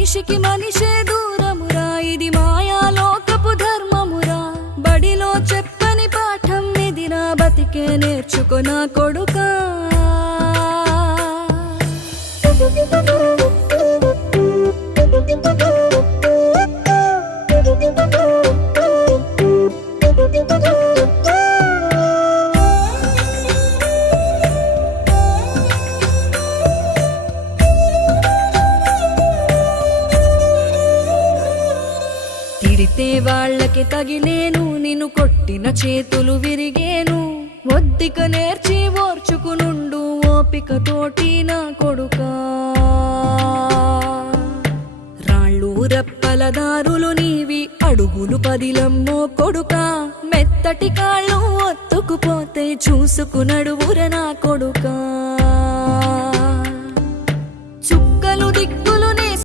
మనిషికి మనిషే దూరమురా, ఇది మాయాలోకపు ధర్మమురా. బడిలో చెప్పని పాఠం ఇదిరా, బతికే నేర్చుకో నా కొడుకా. తిడితే వాళ్ళకి తగిలేను, నిన్ను కొట్టిన చేతులు విరిగేను. ఒద్దిక నేర్చి ఓర్చుకునుండు ఓపికతోటి నా కొడుకా. రాళ్ళు రప్పల దారులు నీవి, అడుగులు పదిలమ్మో కొడుకా. మెత్తటి కాళ్ళు ఒత్తుకుపోతే చూసుకునడువుర నా కొడుకా.